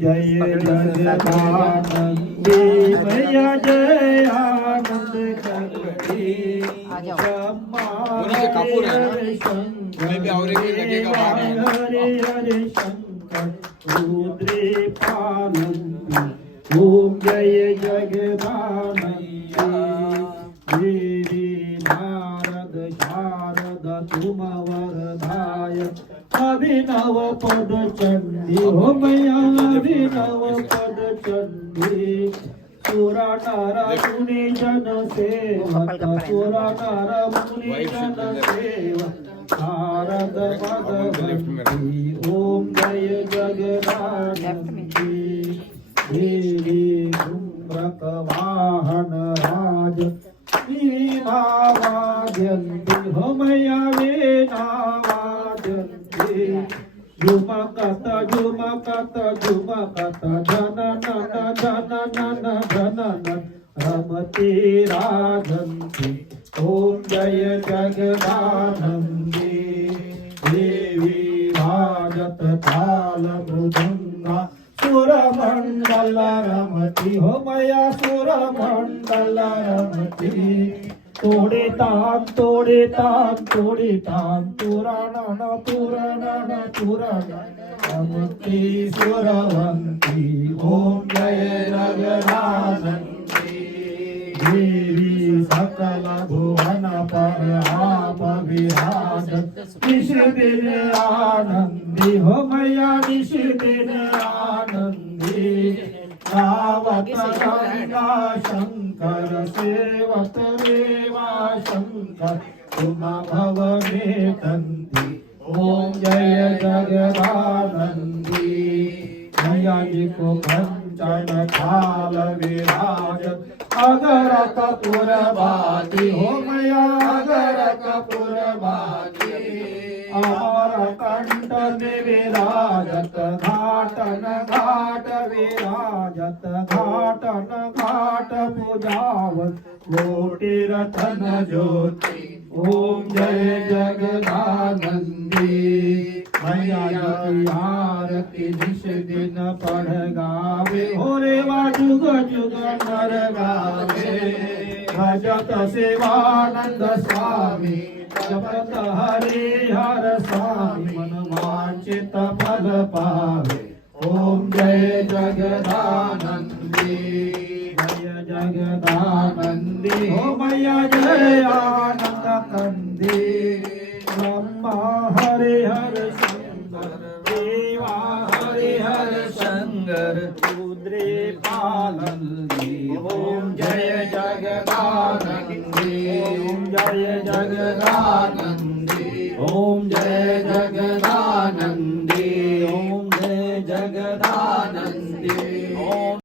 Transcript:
जय जगदानंदी मैया जय आनंद करती हरे हरे शंकर रुद्रे पालंती ओम जय जगदानंदी देवी नारद शारद तुम वरदाय अभिनव पद चंडी हो मैया अभिनव पद चंडी सुरा नारा मुनि जन सेवक सुरा नारा मुनि जन सेवक शारद भगवती ओम जय जगदानंदी देवी धूम्रक वाहन राज वीणावाद्यन्ति हो मैया वीणावाद्यन्ति झुमकत झुमकत झुमकत जननन जननन जननन रमति राजन्ति ओम जय जगदानंदी देवी राजत ताल मृदंगा सुरमंडल रमति हो मैया सुरमंडल रमति तोड़े ताम पुराणन पुराणन पुराण रमति सुरवंती ओम जय जगदानंदी देवी सकल भुवन पर आप विराज निश दिन आनंदी हो मैया निश दिन आनंदी रावत गंगा शंकर सेवत रेवा शंकर तुम भव में तंती ओम जय जगदानंदी मैया जी को कंचन थाल विराज अगर कपूर बाती हो मैया अगर कपूर बाती और कंठ में विराजत घाटन घाट विराजत घाटन घाट पूजावत कोटि रतन ज्योति ओम जय जगदानंदी मैया की आरती निश दिन पढ़ गावे हो रेवा जुग जुग नर गावे भजत सेवानंद स्वामी जपत हरे हर स्वामी मन वांछित फल पावे ओम जय जगदानंदी जय जगदानंदी हो मैया जय आनंद कंदी ब्रह्मा हरे हर शंकर देवा हरे हर शंकर रुद्रे पालंदी ओम जय जगदानंदी ओम जय जगदानंदी ओम जय